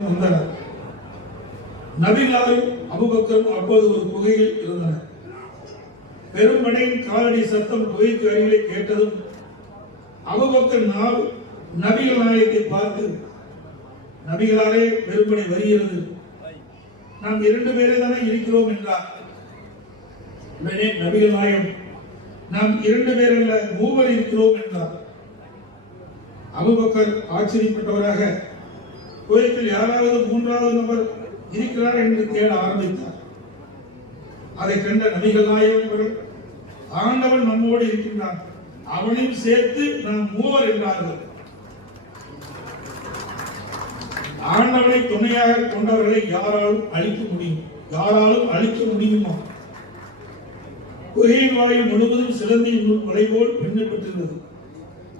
வந்தனர். நபிகளாரும் அபூபக்கரும் அப்போது ஒரு குகையில் இருந்தனர். பெரும்படையின் காலடி சத்தம் குகைக்கு அருகிலே கேட்டதும் அபூபக்கர் நபிகள் நாயகத்தை பார்த்து, நபிகளாரே, பெரும்படை வருகிறது, நாம் 2 பேரே தானே இருக்கிறோம் என்றார். உடனே நபிகள் நாயகம், நாம் 2 பேர் அல்ல 3 இருக்கிறோம் என்றார். அபூபக்கர் ஆச்சரியப்பட்டவராக குகையில் யாராவது 3வது நபர் இருக்கிறார் என்று தேட ஆரம்பித்தார். அதை கண்ட நபிகள் நாயகம், ஆண்டவன் நம்மோடு இருக்கின்றான், அவனையும் சேர்த்து நாம் 3 என்றார்கள். ஆண்டவனை துணையாக கொண்டவர்களை யாராலும் அழிக்க முடியுமா? குகையின் வாயில் முழுவதும் சிலந்தியின் நூல் மலை போல் பின்னப்பட்டிருந்தது.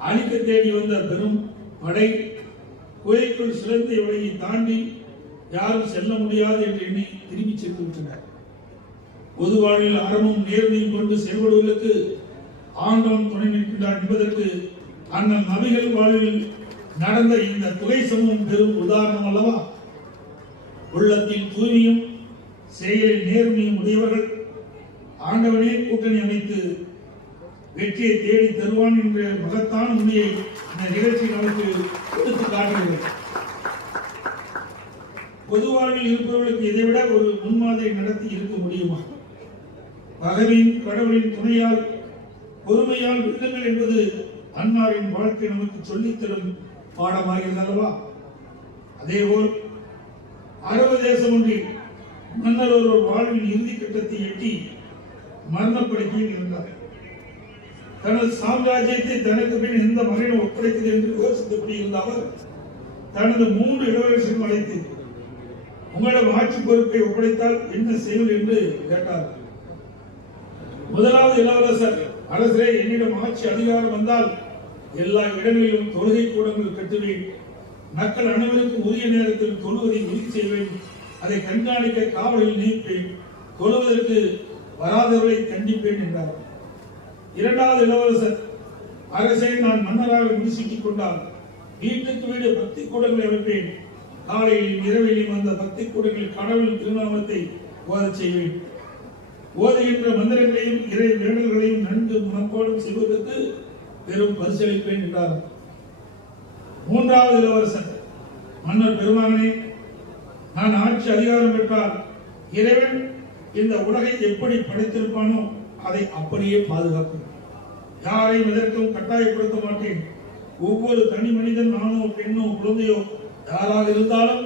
அழிக்க தேடி வந்த பெரும் படை குகைக்குள் சிலந்தி வழியை தாண்டி யாரும் செல்ல முடியாது என்று எண்ணி திரும்பி சென்று விட்டனர். பொது வாழ்வில் அறமும் நேர்மையும் கொண்டு செயல்படுவதற்கு ஆண்டவன் துணை நிற்கின்றான் என்பதற்கு அண்ணன் நபிகள் வாழ்வில் நடந்த இந்த துறை சமூகம் பெரும் உதாரணம் அல்லவா? உள்ளத்தில் தூய்மையும் செயலில் நேர்மையும் உடையவர்கள் ஆண்டவனே கூட்டணி அமைத்து வெற்றியை தேடி தருவான் என்ற மகத்தான உண்மையை இந்த நிகழ்ச்சி நமக்கு எடுத்து காட்டுகிறது. பொது வாழ்வில் இருப்பவர்களுக்கு இதைவிட ஒரு முன்மாதிரி நடத்தி இருக்க முடியுமா? பகவின் கடவுளின் துணையால் பொறுமையால் வெல்லுங்கள் என்பது அன்னாரின் வாழ்க்கை நமக்கு சொல்லித்தரும் பாடமாகிறது அல்லவா? அதேபோல் அரபு தேசம் ஒன்றில் மன்னர் ஒருவர் வாழ்வின் இறுதி கட்டத்தை எட்டி மரணப்படுக்கையில் இருந்தார். தனது சாம்ராஜ்யத்தை தனக்கு பின் எந்த மகனும் ஒப்படைத்தது என்று யோசித்தபடி இருந்த அவர் தனது 3 இளவரசர்கள் அழைத்து, உங்களிடம் ஆட்சி பொறுப்பை ஒப்படைத்தால் என்ன செய்வது என்று கேட்டார். முதலாவது இளவரசர், அரசரே, என்னிடம் ஆட்சி அதிகாரம் வந்தால் எல்லா இடங்களிலும் தொழுகை கூடங்கள் கட்டுவேன், மக்கள் அனைவருக்கும் உரிய நேரத்தில் தொழுவதை உறுதி செய்வேன், அதை கண்காணிக்க காவலில் நியமிப்பேன், தொழுவதற்கு வராதவர்களை தண்டிப்பேன் என்றார். இரண்டாவது இளவரசர், அரசை, நான் மன்னராக முடிசூட்டிக் கொண்டால் வீட்டுக்கு வீடு பக்தி கூடங்களை அமைப்பேன், காலையில் இரவிலும் அந்த பக்தி கூடங்களில் கடவுளின் திருநாமத்தை ஓதச் செய்வேன், ஓதுகின்ற மந்திரங்களையும் இறை வேடல்களையும் நன்கு மனப்போடும் செய்வதற்கு பெரும் பரிசளிப்பேன் என்றார். மூன்றாவது இளவரசர், மன்னர் பெருமானே, நான் ஆட்சி அதிகாரம் பெற்றால் இறைவன் இந்த உலகை எப்படி படைத்திருப்பானோ அதை அப்படியே பாதுகாப்பேன், யாரையும் எதற்கும் கட்டாயப்படுத்த மாட்டேன், ஒவ்வொரு தனி மனிதன், ஆணோ பெண்ணோ குழந்தையோ யாராக இருந்தாலும்